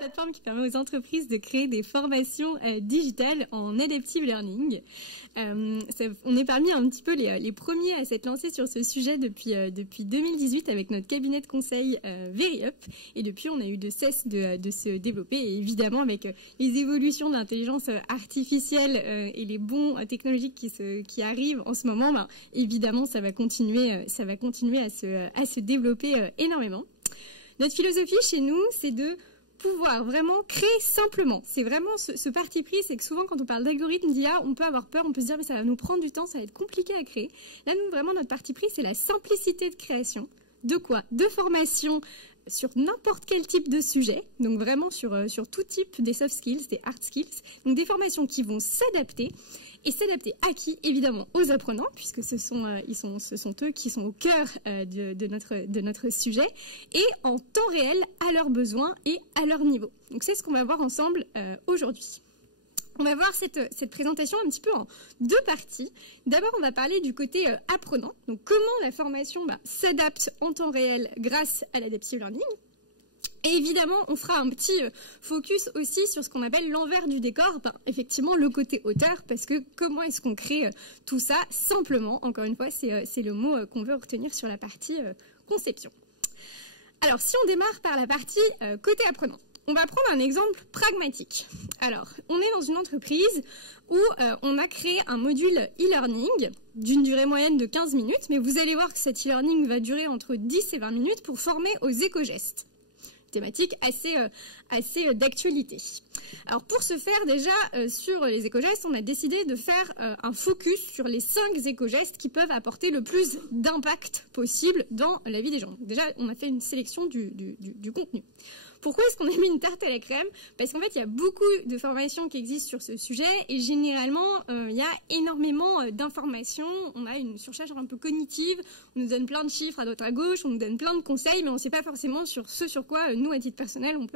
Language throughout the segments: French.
plateforme qui permet aux entreprises de créer des formations digitales en Adaptive Learning. On est parmi un petit peu les premiers à s'être lancés sur ce sujet depuis 2018 avec notre cabinet de conseil VeryUp. Et depuis, on a eu de cesse de se développer. Et évidemment, avec les évolutions de l'intelligence artificielle et les bons technologiques qui arrivent en ce moment, ben, évidemment, ça va continuer à se développer énormément. Notre philosophie chez nous, c'est de pouvoir vraiment créer simplement. C'est vraiment ce parti pris, c'est que souvent quand on parle d'algorithmes d'IA, on peut avoir peur, on peut se dire mais ça va nous prendre du temps, ça va être compliqué à créer. Là, nous, vraiment, notre parti pris, c'est la simplicité de création. De quoi? De formation sur n'importe quel type de sujet, donc vraiment sur tout type des soft skills, des hard skills, donc des formations qui vont s'adapter. Et s'adapter à qui? Évidemment aux apprenants, puisque ce sont eux qui sont au cœur de notre sujet, et en temps réel à leurs besoins et à leur niveau. Donc c'est ce qu'on va voir ensemble aujourd'hui. On va voir cette présentation un petit peu en deux parties. D'abord, on va parler du côté apprenant, donc comment la formation s'adapte en temps réel grâce à l'Adaptive Learning. Et évidemment, on fera un petit focus aussi sur ce qu'on appelle l'envers du décor, effectivement le côté auteur, parce que comment est-ce qu'on crée tout ça simplement, encore une fois, c'est le mot qu'on veut retenir sur la partie conception. Alors, si on démarre par la partie côté apprenant, on va prendre un exemple pragmatique. Alors, on est dans une entreprise où on a créé un module e-learning d'une durée moyenne de 15 minutes, mais vous allez voir que cet e-learning va durer entre 10 et 20 minutes pour former aux éco-gestes. Thématique assez d'actualité. Alors pour ce faire déjà sur les éco-gestes, on a décidé de faire un focus sur les 5 éco-gestes qui peuvent apporter le plus d'impact possible dans la vie des gens. Déjà, on a fait une sélection du contenu. Pourquoi est-ce qu'on a mis une tarte à la crème? Parce qu'en fait, il y a beaucoup de formations qui existent sur ce sujet et généralement, il y a énormément d'informations. On a une surcharge un peu cognitive, on nous donne plein de chiffres à droite à gauche, on nous donne plein de conseils, mais on ne sait pas forcément sur ce sur quoi, nous, à titre personnel, on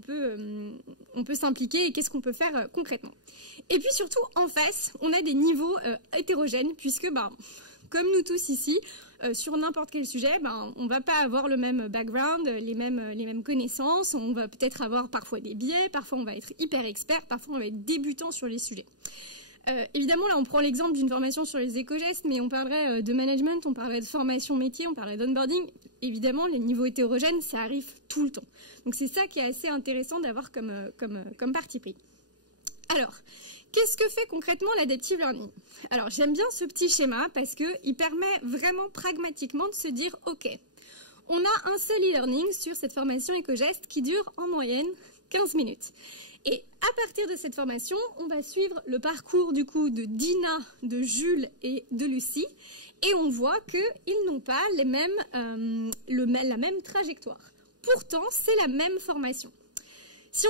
peut s'impliquer et qu'est-ce qu'on peut faire concrètement. Et puis surtout, en face, on a des niveaux hétérogènes puisque, comme nous tous ici, sur n'importe quel sujet, on ne va pas avoir le même background, les mêmes connaissances, on va peut-être avoir parfois des biais, parfois on va être hyper expert, parfois on va être débutant sur les sujets. Évidemment, là on prend l'exemple d'une formation sur les éco-gestes, mais on parlerait de management, on parlerait de formation métier, on parlerait d'onboarding. Évidemment, les niveaux hétérogènes, ça arrive tout le temps. Donc c'est ça qui est assez intéressant d'avoir comme parti pris. Alors, qu'est-ce que fait concrètement l'Adaptive Learning? Alors, j'aime bien ce petit schéma parce qu'il permet vraiment pragmatiquement de se dire, OK, on a un seul e-learning sur cette formation éco-geste qui dure en moyenne 15 minutes. Et à partir de cette formation, on va suivre le parcours du coup de Dina, de Jules et de Lucie. Et on voit qu'ils n'ont pas la même trajectoire. Pourtant, c'est la même formation. Si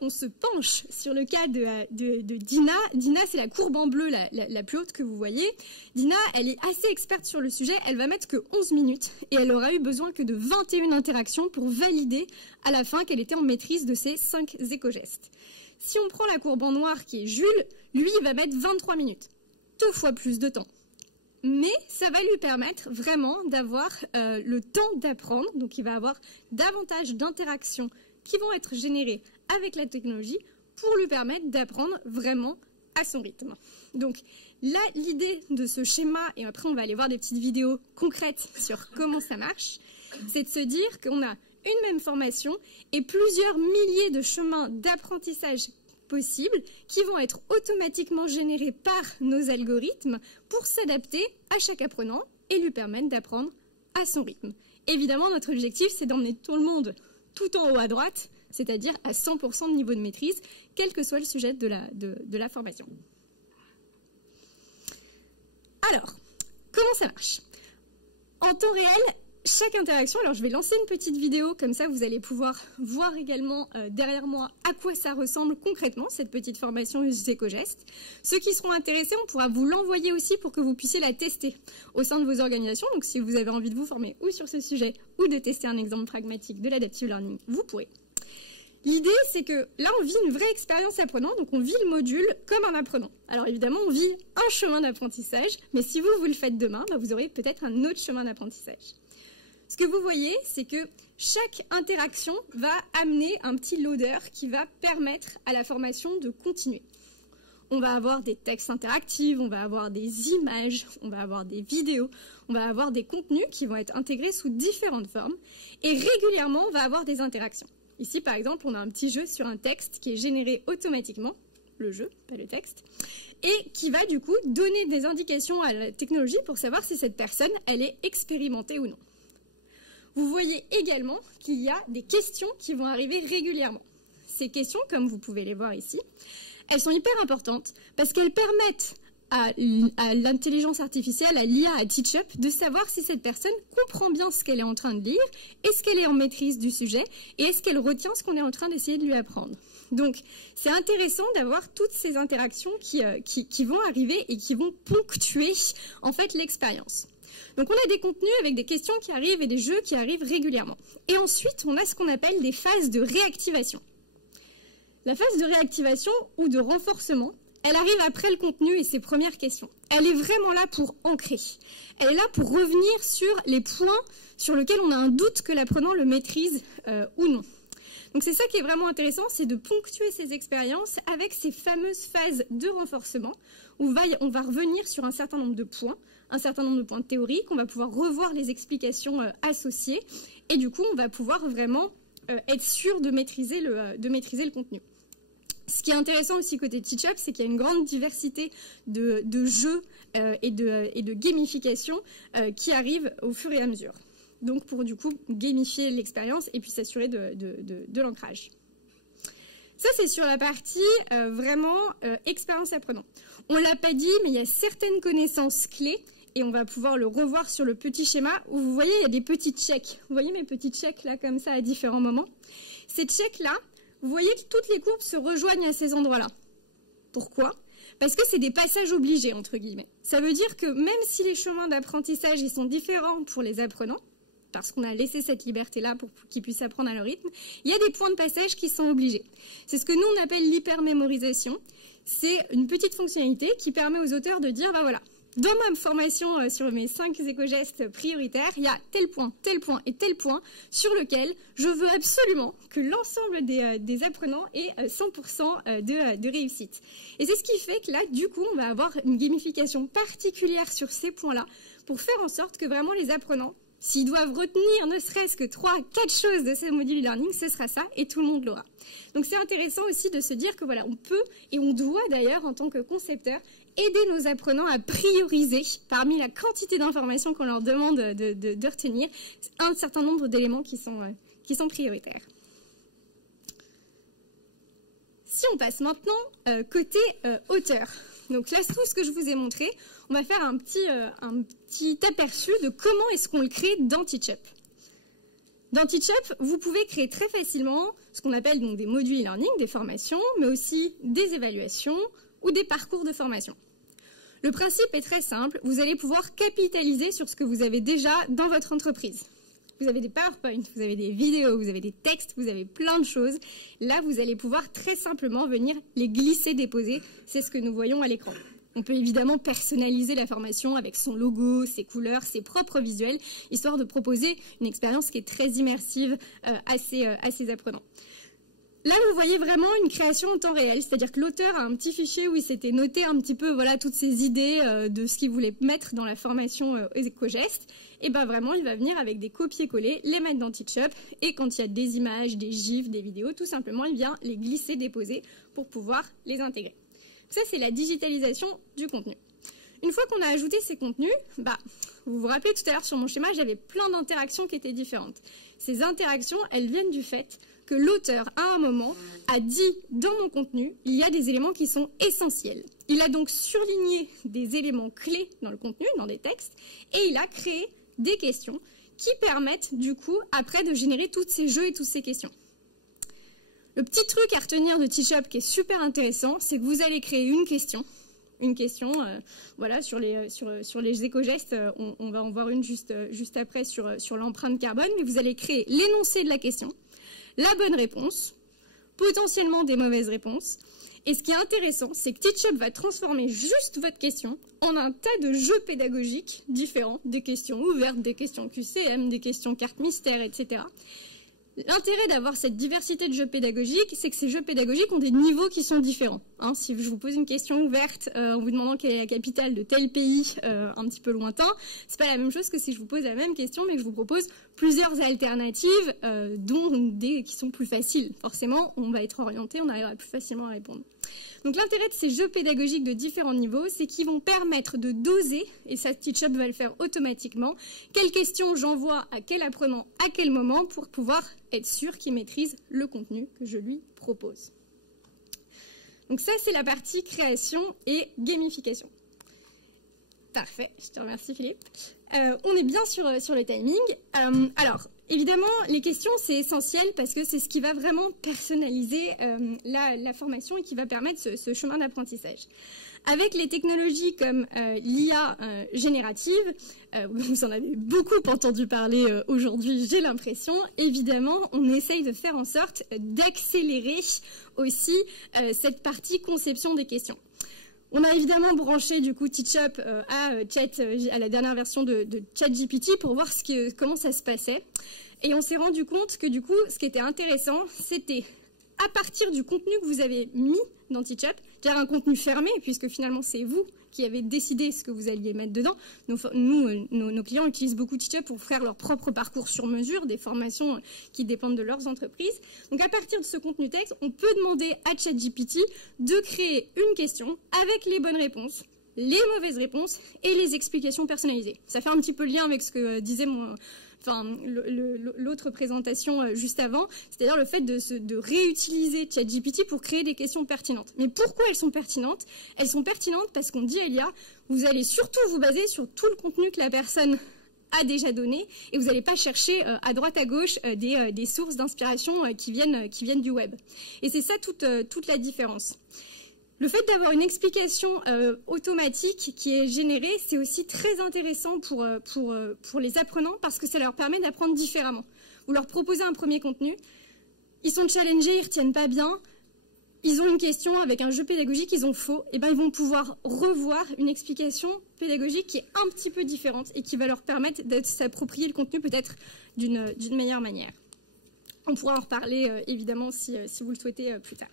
on se penche sur le cas de Dina, Dina c'est la courbe en bleu la plus haute que vous voyez. Dina, elle est assez experte sur le sujet, elle va mettre que 11 minutes et elle aura eu besoin que de 21 interactions pour valider à la fin qu'elle était en maîtrise de ces 5 éco-gestes. Si on prend la courbe en noir qui est Jules, lui il va mettre 23 minutes, 2 fois plus de temps. Mais ça va lui permettre vraiment d'avoir le temps d'apprendre, donc il va avoir davantage d'interactions qui vont être générés avec la technologie pour lui permettre d'apprendre vraiment à son rythme. Donc là, l'idée de ce schéma, et après on va aller voir des petites vidéos concrètes sur comment ça marche, c'est de se dire qu'on a une même formation et plusieurs milliers de chemins d'apprentissage possibles qui vont être automatiquement générés par nos algorithmes pour s'adapter à chaque apprenant et lui permettre d'apprendre à son rythme. Évidemment, notre objectif, c'est d'emmener tout le monde tout en haut à droite, c'est-à-dire à 100% de niveau de maîtrise, quel que soit le sujet de la formation. Alors, comment ça marche? En temps réel, chaque interaction, alors je vais lancer une petite vidéo, comme ça vous allez pouvoir voir également derrière moi à quoi ça ressemble concrètement, cette petite formation éco-gestes. Ceux qui seront intéressés, on pourra vous l'envoyer aussi pour que vous puissiez la tester au sein de vos organisations. Donc si vous avez envie de vous former ou sur ce sujet ou de tester un exemple pragmatique de l'Adaptive Learning, vous pourrez. L'idée, c'est que là, on vit une vraie expérience apprenant, donc on vit le module comme un apprenant. Alors évidemment, on vit un chemin d'apprentissage, mais si vous le faites demain, vous aurez peut-être un autre chemin d'apprentissage. Ce que vous voyez, c'est que chaque interaction va amener un petit loader qui va permettre à la formation de continuer. On va avoir des textes interactifs, on va avoir des images, on va avoir des vidéos, on va avoir des contenus qui vont être intégrés sous différentes formes et régulièrement on va avoir des interactions. Ici par exemple on a un petit jeu sur un texte qui est généré automatiquement, le jeu, pas le texte, et qui va du coup donner des indications à la technologie pour savoir si cette personne elle est expérimentée ou non. Vous voyez également qu'il y a des questions qui vont arriver régulièrement. Ces questions, comme vous pouvez les voir ici, elles sont hyper importantes parce qu'elles permettent à l'intelligence artificielle, à l'IA, à TeachUp, de savoir si cette personne comprend bien ce qu'elle est en train de lire, est-ce qu'elle est en maîtrise du sujet et est-ce qu'elle retient ce qu'on est en train d'essayer de lui apprendre. Donc, c'est intéressant d'avoir toutes ces interactions qui vont arriver et qui vont ponctuer en fait l'expérience. Donc, on a des contenus avec des questions qui arrivent et des jeux qui arrivent régulièrement. Et ensuite, on a ce qu'on appelle des phases de réactivation. La phase de réactivation ou de renforcement, elle arrive après le contenu et ses premières questions. Elle est vraiment là pour ancrer. Elle est là pour revenir sur les points sur lesquels on a un doute que l'apprenant le maîtrise ou non. Donc c'est ça qui est vraiment intéressant, c'est de ponctuer ces expériences avec ces fameuses phases de renforcement où on va revenir sur un certain nombre de points théoriques, on va pouvoir revoir les explications associées et du coup on va pouvoir vraiment être sûr de maîtriser le contenu. Ce qui est intéressant aussi côté TeachUp, c'est qu'il y a une grande diversité de jeux et de gamification qui arrivent au fur et à mesure. Donc pour du coup gamifier l'expérience et puis s'assurer de l'ancrage. Ça c'est sur la partie vraiment expérience apprenant. On ne l'a pas dit, mais il y a certaines connaissances clés et on va pouvoir le revoir sur le petit schéma où vous voyez il y a des petits checks. Vous voyez mes petits checks là comme ça à différents moments. Ces checks là, vous voyez que toutes les courbes se rejoignent à ces endroits-là. Pourquoi ? Parce que c'est des passages obligés, entre guillemets. Ça veut dire que même si les chemins d'apprentissage ils sont différents pour les apprenants, parce qu'on a laissé cette liberté-là pour qu'ils puissent apprendre à leur rythme, il y a des points de passage qui sont obligés. C'est ce que nous, on appelle l'hypermémorisation. C'est une petite fonctionnalité qui permet aux auteurs de dire, bah voilà, dans ma formation sur mes 5 éco-gestes prioritaires, il y a tel point et tel point sur lequel je veux absolument que l'ensemble des apprenants aient 100% de réussite. Et c'est ce qui fait que là, du coup, on va avoir une gamification particulière sur ces points-là pour faire en sorte que vraiment les apprenants, s'ils doivent retenir ne serait-ce que 3-4 choses de ce module e-learning, ce sera ça et tout le monde l'aura. Donc c'est intéressant aussi de se dire que voilà, on peut et on doit d'ailleurs en tant que concepteur aider nos apprenants à prioriser parmi la quantité d'informations qu'on leur demande de retenir un certain nombre d'éléments qui sont prioritaires. Si on passe maintenant côté auteur, donc là tout ce que je vous ai montré, on va faire un petit aperçu de comment est-ce qu'on le crée dans TeachUp. Dans TeachUp, vous pouvez créer très facilement ce qu'on appelle donc des modules e-learning, des formations, mais aussi des évaluations ou des parcours de formation. Le principe est très simple, vous allez pouvoir capitaliser sur ce que vous avez déjà dans votre entreprise. Vous avez des PowerPoint, vous avez des vidéos, vous avez des textes, vous avez plein de choses. Là, vous allez pouvoir très simplement venir les glisser, déposer. C'est ce que nous voyons à l'écran. On peut évidemment personnaliser la formation avec son logo, ses couleurs, ses propres visuels, histoire de proposer une expérience qui est très immersive à ses apprenants. Là, vous voyez vraiment une création en temps réel, c'est-à-dire que l'auteur a un petit fichier où il s'était noté un petit peu voilà, toutes ses idées de ce qu'il voulait mettre dans la formation éco-gestes. Et bien vraiment, il va venir avec des copier-coller, les mettre dans TeachUp, et quand il y a des images, des gifs, des vidéos, tout simplement, il vient les glisser, déposer pour pouvoir les intégrer. Ça, c'est la digitalisation du contenu. Une fois qu'on a ajouté ces contenus, vous vous rappelez tout à l'heure sur mon schéma, j'avais plein d'interactions qui étaient différentes. Ces interactions, elles viennent du fait que l'auteur, à un moment, a dit dans mon contenu, il y a des éléments qui sont essentiels. Il a donc surligné des éléments clés dans le contenu, dans des textes, et il a créé des questions qui permettent, du coup, après de générer tous ces jeux et toutes ces questions. Le petit truc à retenir de TeachUp qui est super intéressant, c'est que vous allez créer une question. Voilà, sur les éco-gestes, on va en voir une juste après sur l'empreinte carbone, mais vous allez créer l'énoncé de la question, la bonne réponse, potentiellement des mauvaises réponses, Et ce qui est intéressant, c'est que Teachup va transformer juste votre question en un tas de jeux pédagogiques différents, des questions ouvertes, des questions QCM, des questions cartes mystères, etc. L'intérêt d'avoir cette diversité de jeux pédagogiques, c'est que ces jeux pédagogiques ont des niveaux qui sont différents. Hein, si je vous pose une question ouverte en vous demandant quelle est la capitale de tel pays un petit peu lointain, c'est pas la même chose que si je vous pose la même question mais que je vous propose plusieurs alternatives, dont des qui sont plus faciles. Forcément, on va être orienté, on arrivera plus facilement à répondre. Donc l'intérêt de ces jeux pédagogiques de différents niveaux, c'est qu'ils vont permettre de doser, et ça Teachup va le faire automatiquement, quelles questions j'envoie à quel apprenant à quel moment pour pouvoir être sûr qu'il maîtrise le contenu que je lui propose. Donc ça, c'est la partie création et gamification. Parfait, je te remercie Philippe. On est bien sur le timing. Alors, évidemment, les questions, c'est essentiel parce que c'est ce qui va vraiment personnaliser la formation et qui va permettre ce chemin d'apprentissage. Avec les technologies comme l'IA générative, vous en avez beaucoup entendu parler aujourd'hui, j'ai l'impression, évidemment, on essaye de faire en sorte d'accélérer aussi cette partie conception des questions. On a évidemment branché du coup Teachup à la dernière version de ChatGPT pour voir comment ça se passait. Et on s'est rendu compte que du coup, ce qui était intéressant, c'était à partir du contenu que vous avez mis dans Teachup, c'est-à-dire un contenu fermé, puisque finalement c'est vous qui avez décidé ce que vous alliez mettre dedans. Nos clients utilisent beaucoup Teachup pour faire leur propre parcours sur mesure, des formations qui dépendent de leurs entreprises. Donc à partir de ce contenu texte, on peut demander à ChatGPT de créer une question avec les bonnes réponses, les mauvaises réponses et les explications personnalisées. Ça fait un petit peu lien avec ce que disait l'autre présentation juste avant, c'est-à-dire le fait de réutiliser ChatGPT pour créer des questions pertinentes. Mais pourquoi elles sont pertinentes? Elles sont pertinentes parce qu'on dit à l'IA, vous allez surtout vous baser sur tout le contenu que la personne a déjà donné et vous n'allez pas chercher à droite à gauche des sources d'inspiration qui viennent du web. Et c'est ça toute la différence. Le fait d'avoir une explication automatique qui est générée, c'est aussi très intéressant pour les apprenants parce que ça leur permet d'apprendre différemment. Vous leur proposez un premier contenu, ils sont challengés, ils ne retiennent pas bien, ils ont une question avec un jeu pédagogique, ils ont faux, et ben ils vont pouvoir revoir une explication pédagogique qui est un petit peu différente et qui va leur permettre de s'approprier le contenu peut-être d'une meilleure manière. On pourra en reparler évidemment si vous le souhaitez plus tard.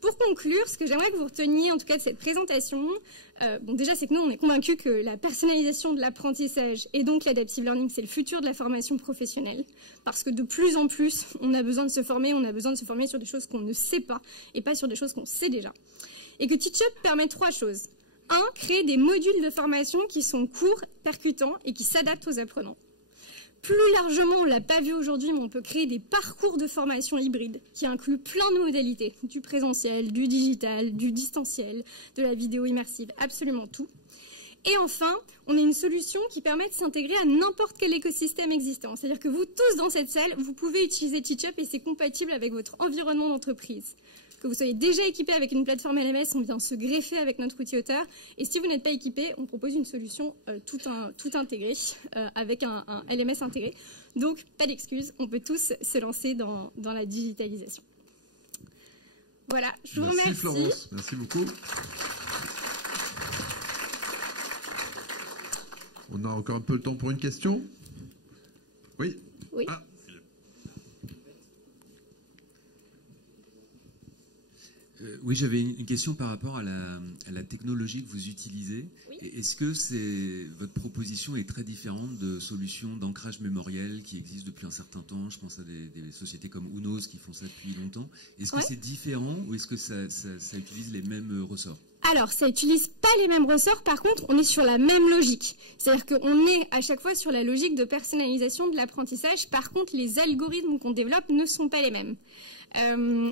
Pour conclure, ce que j'aimerais que vous reteniez en tout cas de cette présentation, déjà c'est que nous on est convaincus que la personnalisation de l'apprentissage et donc l'adaptive learning c'est le futur de la formation professionnelle parce que de plus en plus on a besoin de se former, sur des choses qu'on ne sait pas et pas sur des choses qu'on sait déjà. Et que Teachup permet trois choses. 1. Créer des modules de formation qui sont courts, percutants et qui s'adaptent aux apprenants. Plus largement, on ne l'a pas vu aujourd'hui, mais on peut créer des parcours de formation hybrides qui incluent plein de modalités, du présentiel, du digital, du distanciel, de la vidéo immersive, absolument tout. Et enfin, on a une solution qui permet de s'intégrer à n'importe quel écosystème existant. C'est-à-dire que vous tous dans cette salle, vous pouvez utiliser Teachup et c'est compatible avec votre environnement d'entreprise. Que vous soyez déjà équipé avec une plateforme LMS, on vient se greffer avec notre outil auteur. Et si vous n'êtes pas équipé, on propose une solution tout intégrée, avec un LMS intégré. Donc, pas d'excuses, on peut tous se lancer dans la digitalisation. Voilà, je vous remercie. Merci Florence, merci beaucoup. On a encore un peu le temps pour une question. Oui. Oui. Ah. Oui, j'avais une question par rapport à la technologie que vous utilisez. Oui. Est-ce que votre proposition est très différente de solutions d'ancrage mémoriel qui existent depuis un certain temps? Je pense à des sociétés comme Unos qui font ça depuis longtemps. Est-ce que c'est différent ou est-ce que ça utilise les mêmes ressorts? Alors, ça n'utilise pas les mêmes ressorts, par contre, on est sur la même logique. C'est-à-dire qu'on est à chaque fois sur la logique de personnalisation de l'apprentissage. Par contre, les algorithmes qu'on développe ne sont pas les mêmes.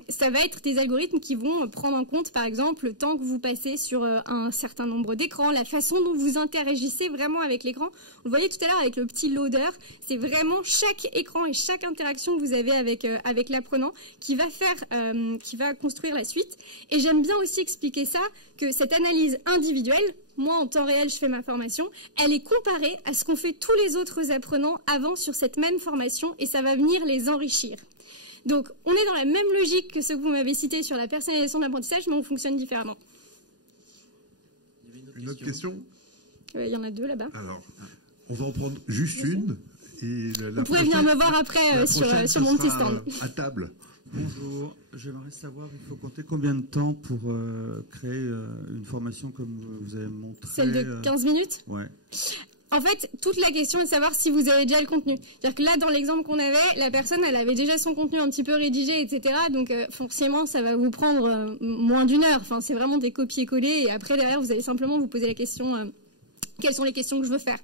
Ça va être des algorithmes qui vont prendre en compte, par exemple, le temps que vous passez sur un certain nombre d'écrans, la façon dont vous interagissez vraiment avec l'écran. Vous voyez tout à l'heure avec le petit loader, c'est vraiment chaque écran et chaque interaction que vous avez avec l'apprenant qui va construire la suite. Et j'aime bien aussi expliquer ça, que cette analyse individuelle, moi en temps réel je fais ma formation, elle est comparée à ce qu'ont fait tous les autres apprenants avant sur cette même formation et ça va venir les enrichir. Donc, on est dans la même logique que ce que vous m'avez cité sur la personnalisation de l'apprentissage, mais on fonctionne différemment. Une autre question? Il y en a deux là-bas. Alors, on va en prendre juste une. Et vous pourrez venir me voir après sur mon petit stand. À table. Bonjour, j'aimerais savoir, il faut compter combien de temps pour créer une formation comme vous avez montré? Celle de 15 minutes? Ouais. En fait, toute la question est de savoir si vous avez déjà le contenu. C'est-à-dire que là, dans l'exemple qu'on avait, la personne, elle avait déjà son contenu un petit peu rédigé, etc. Donc, forcément, ça va vous prendre moins d'1 heure. Enfin, c'est vraiment des copier-coller. Et après, derrière, vous allez simplement vous poser la question, quelles sont les questions que je veux faire?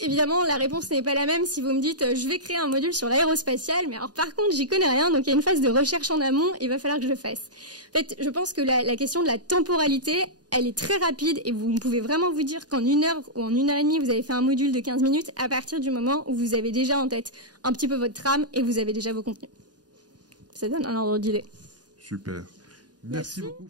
Évidemment, la réponse n'est pas la même si vous me dites je vais créer un module sur l'aérospatiale, mais alors par contre, j'y connais rien, donc il y a une phase de recherche en amont et il va falloir que je le fasse. En fait, je pense que la question de la temporalité, elle est très rapide et vous pouvez vraiment vous dire qu'en 1 heure ou en 1 heure et demie, vous avez fait un module de 15 minutes à partir du moment où vous avez déjà en tête un petit peu votre trame et vous avez déjà vos contenus. Ça donne un ordre d'idée. Super. Merci beaucoup.